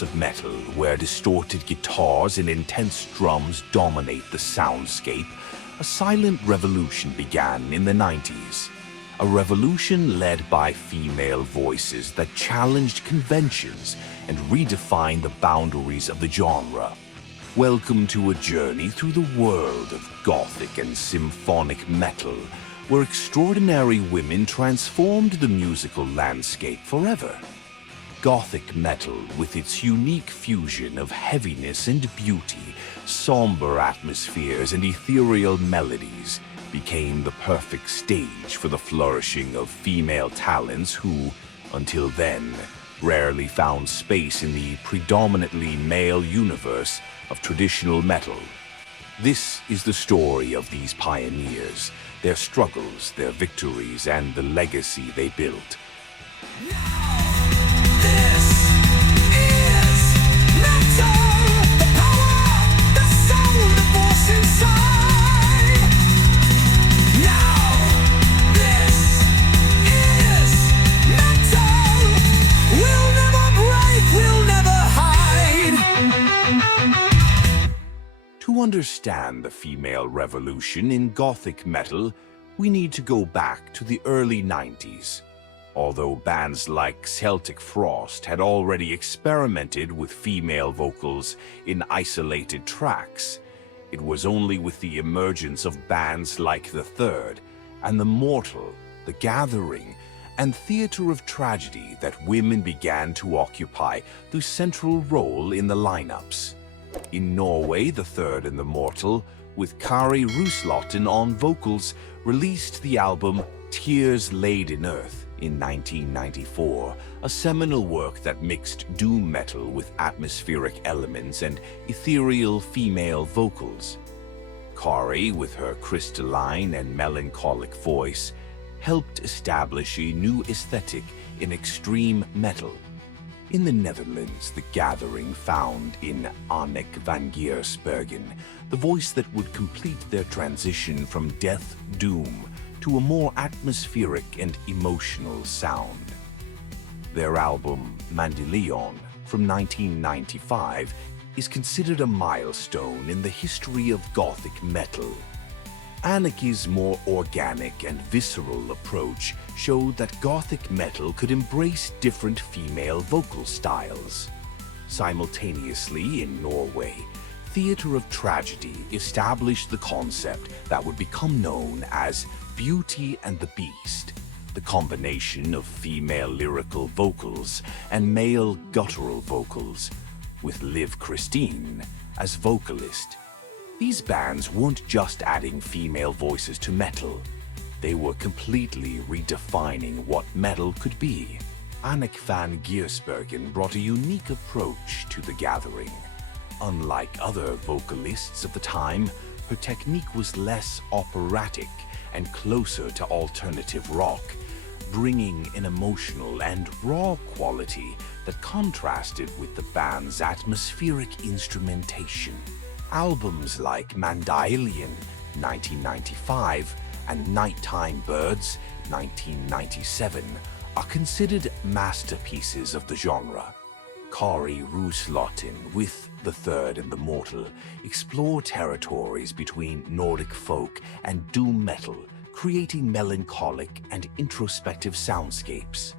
Of metal, where distorted guitars and intense drums dominate the soundscape, a silent revolution began in the 90s. A revolution led by female voices that challenged conventions and redefined the boundaries of the genre. Welcome to a journey through the world of Gothic and symphonic metal, where extraordinary women transformed the musical landscape forever. Gothic metal, with its unique fusion of heaviness and beauty, somber atmospheres and ethereal melodies, became the perfect stage for the flourishing of female talents who, until then, rarely found space in the predominantly male universe of traditional metal. This is the story of these pioneers, their struggles, their victories, and the legacy they built. To understand the female revolution in Gothic metal, we need to go back to the early 90s. Although bands like Celtic Frost had already experimented with female vocals in isolated tracks, it was only with the emergence of bands like The Third and The Mortal, The Gathering, and Theatre of Tragedy that women began to occupy the central role in the lineups. In Norway, The Third and The Mortal, with Kari Ruslatten on vocals, released the album Tears Laid in Earth in 1994, a seminal work that mixed doom metal with atmospheric elements and ethereal female vocals. Kari, with her crystalline and melancholic voice, helped establish a new aesthetic in extreme metal. In the Netherlands, The Gathering found in Anneke van Giersbergen the voice that would complete their transition from death doom to a more atmospheric and emotional sound. Their album, Mandelion, from 1995, is considered a milestone in the history of Gothic metal. Anneke's more organic and visceral approach showed that Gothic metal could embrace different female vocal styles. Simultaneously, in Norway, Theatre of Tragedy established the concept that would become known as Beauty and the Beast, the combination of female lyrical vocals and male guttural vocals, with Liv Christine as vocalist. These bands weren't just adding female voices to metal, they were completely redefining what metal could be. Anneke van Giersbergen brought a unique approach to The Gathering. Unlike other vocalists of the time, her technique was less operatic and closer to alternative rock, bringing an emotional and raw quality that contrasted with the band's atmospheric instrumentation. Albums like Mandelion, 1995, and Nighttime Birds, 1997, are considered masterpieces of the genre. Kari Ruslatten, with The Third and The Mortal, explore territories between Nordic folk and doom metal, creating melancholic and introspective soundscapes.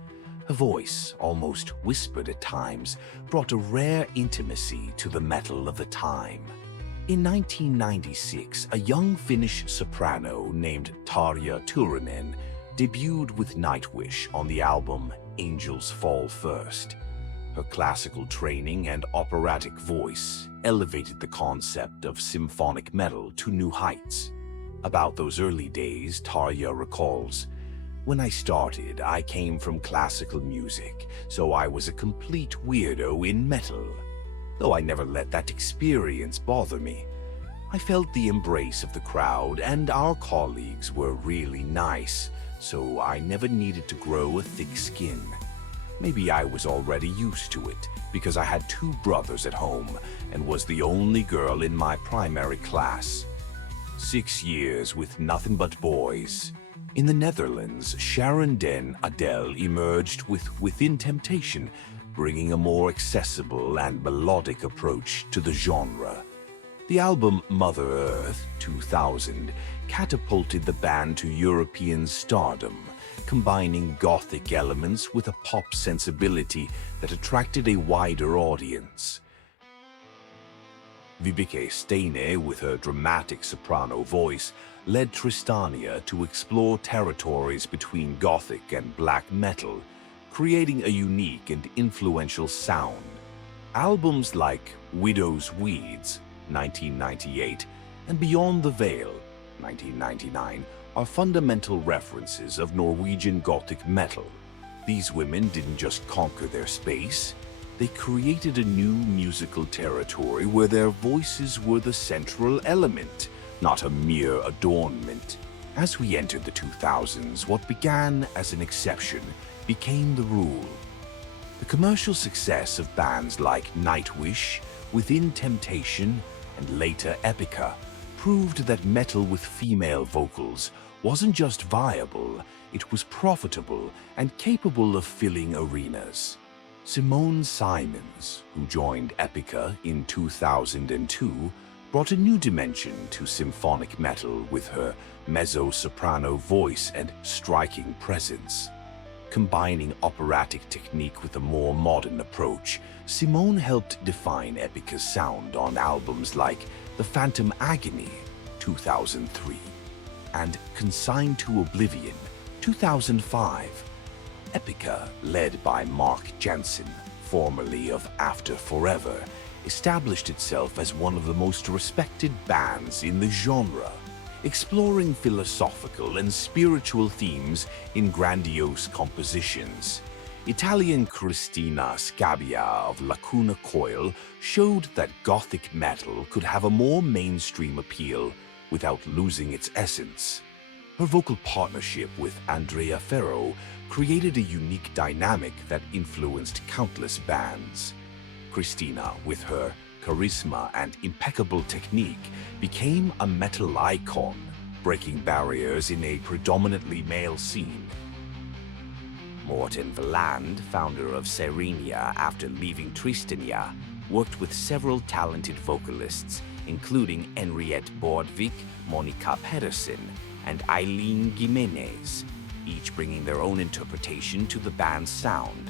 Her voice, almost whispered at times, brought a rare intimacy to the metal of the time. In 1996, a young Finnish soprano named Tarja Turunen debuted with Nightwish on the album Angels Fall First. Her classical training and operatic voice elevated the concept of symphonic metal to new heights. About those early days, Tarja recalls, "When I started, I came from classical music, so I was a complete weirdo in metal. though I never let that experience bother me. I felt the embrace of the crowd, and our colleagues were really nice, so I never needed to grow a thick skin. Maybe I was already used to it, because I had 2 brothers at home and was the only girl in my primary class. 6 years with nothing but boys. In the Netherlands, Sharon den Adel emerged with Within Temptation, bringing a more accessible and melodic approach to the genre. The album Mother Earth 2000 catapulted the band to European stardom, combining Gothic elements with a pop sensibility that attracted a wider audience. Vibeke Stene, with her dramatic soprano voice, led Tristania to explore territories between Gothic and black metal, creating a unique and influential sound. Albums like Widow's Weeds 1998, and Beyond the Veil, 1999, are fundamental references of Norwegian Gothic metal. These women didn't just conquer their space, they created a new musical territory where their voices were the central element, not a mere adornment. As we entered the 2000s, what began as an exception became the rule. The commercial success of bands like Nightwish, Within Temptation, and later Epica proved that metal with female vocals wasn't just viable, it was profitable and capable of filling arenas. Simone Simons, who joined Epica in 2002, brought a new dimension to symphonic metal with her mezzo-soprano voice and striking presence. Combining operatic technique with a more modern approach, Simone helped define Epica's sound on albums like The Phantom Agony, 2003, and Consigned to Oblivion, 2005. Epica, led by Mark Jansen, formerly of After Forever, established itself as one of the most respected bands in the genre, exploring philosophical and spiritual themes in grandiose compositions. Italian Cristina Scabbia of Lacuna Coil showed that Gothic metal could have a more mainstream appeal without losing its essence. Her vocal partnership with Andrea Ferro created a unique dynamic that influenced countless bands. Cristina, with her charisma and impeccable technique, became a metal icon, breaking barriers in a predominantly male scene. Morten Veland, founder of Serenia after leaving Tristania, worked with several talented vocalists, including Henriette Bordvik, Monica Pedersen, and Eileen Jimenez, each bringing their own interpretation to the band's sound.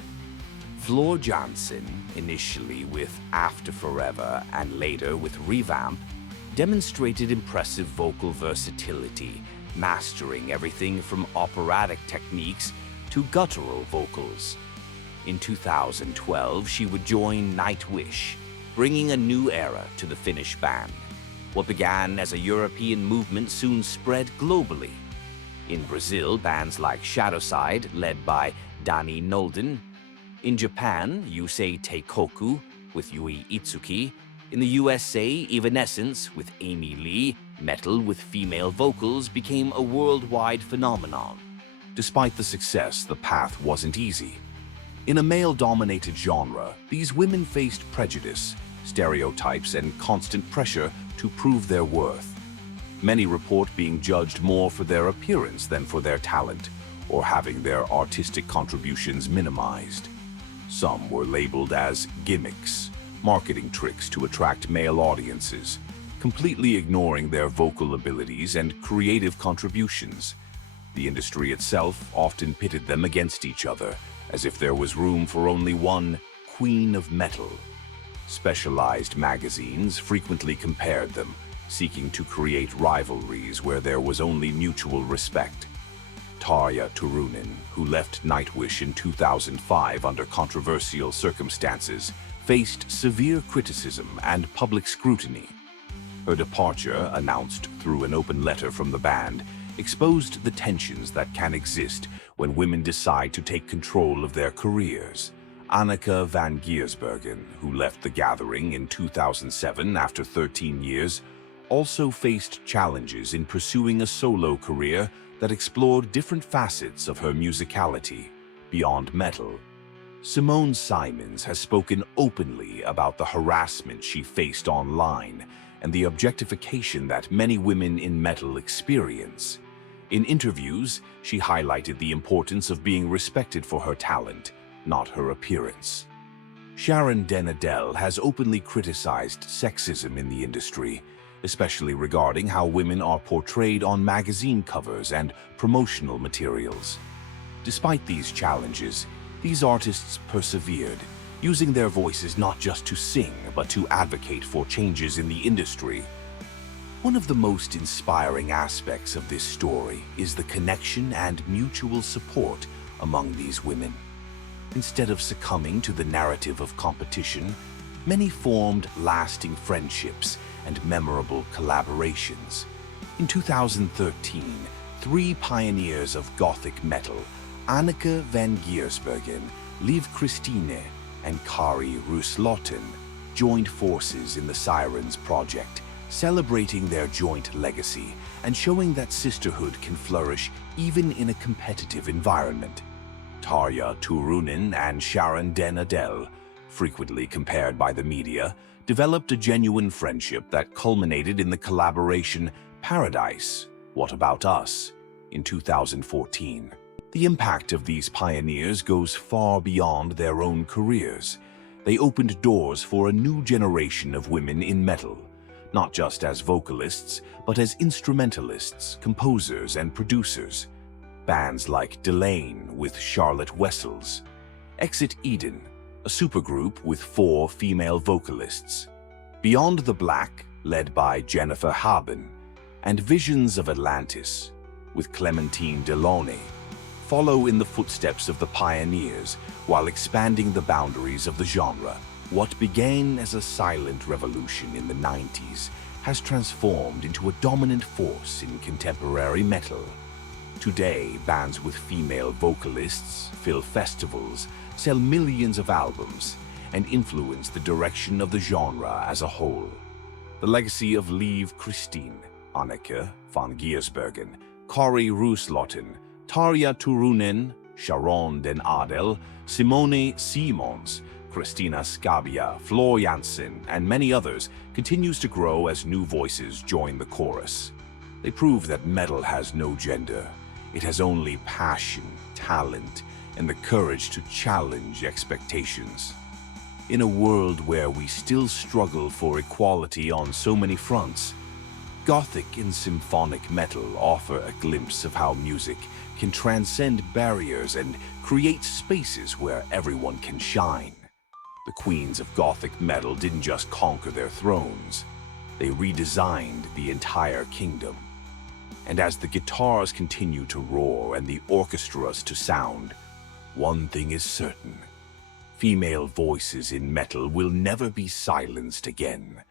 Floor Jansen, initially with After Forever and later with Revamp, demonstrated impressive vocal versatility, mastering everything from operatic techniques to guttural vocals. In 2012, she would join Nightwish, bringing a new era to the Finnish band. What began as a European movement soon spread globally. In Brazil, bands like Shadowside, led by Dani Nolden. In Japan, Yusei Teikoku with Yui Itsuki. In the USA, Evanescence with Amy Lee, metal with female vocals became a worldwide phenomenon. Despite the success, the path wasn't easy. In a male-dominated genre, these women faced prejudice, stereotypes, and constant pressure to prove their worth. Many report being judged more for their appearance than for their talent, or having their artistic contributions minimized. Some were labeled as gimmicks, marketing tricks to attract male audiences, completely ignoring their vocal abilities and creative contributions. The industry itself often pitted them against each other, as if there was room for only one queen of metal. Specialized magazines frequently compared them, seeking to create rivalries where there was only mutual respect. Tarja Turunen, who left Nightwish in 2005 under controversial circumstances, faced severe criticism and public scrutiny. Her departure, announced through an open letter from the band, exposed the tensions that can exist when women decide to take control of their careers. Anneke van Giersbergen, who left the gathering in 2007 after 13 years, also faced challenges in pursuing a solo career that explored different facets of her musicality beyond metal. Simone Simons has spoken openly about the harassment she faced online and the objectification that many women in metal experience. In interviews, she highlighted the importance of being respected for her talent, not her appearance. Sharon Adel has openly criticized sexism in the industry, especially regarding how women are portrayed on magazine covers and promotional materials. Despite these challenges, these artists persevered, using their voices not just to sing, but to advocate for changes in the industry. One of the most inspiring aspects of this story is the connection and mutual support among these women. Instead of succumbing to the narrative of competition, many formed lasting friendships and memorable collaborations. In 2013, three pioneers of Gothic metal, Anneke van Giersbergen, Liv Christine, and Kari Ruslotten, joined forces in the Sirens project, celebrating their joint legacy and showing that sisterhood can flourish even in a competitive environment. Tarja Turunen and Sharon Adel, frequently compared by the media, developed a genuine friendship that culminated in the collaboration Paradise, What About Us, in 2014. The impact of these pioneers goes far beyond their own careers. They opened doors for a new generation of women in metal, not just as vocalists, but as instrumentalists, composers, and producers. Bands like Delane with Charlotte Wessels, Exit Eden, a supergroup with 4 female vocalists, Beyond the Black, led by Jennifer Haben, and Visions of Atlantis, with Clementine Delaunay, follow in the footsteps of the pioneers while expanding the boundaries of the genre. What began as a silent revolution in the 90s has transformed into a dominant force in contemporary metal. Today, bands with female vocalists fill festivals, sell millions of albums, and influence the direction of the genre as a whole. The legacy of Liv Christine, Anneke van Giersbergen, Kari Ruslotten, Tarja Turunen, Sharon den Adel, Simone Simons, Cristina Scabbia, Floor Jansen, and many others continues to grow as new voices join the chorus. They prove that metal has no gender. It has only passion, talent, and the courage to challenge expectations. In a world where we still struggle for equality on so many fronts, Gothic and symphonic metal offer a glimpse of how music can transcend barriers and create spaces where everyone can shine. The queens of Gothic metal didn't just conquer their thrones, they redesigned the entire kingdom. And as the guitars continue to roar and the orchestras to sound, one thing is certain: female voices in metal will never be silenced again.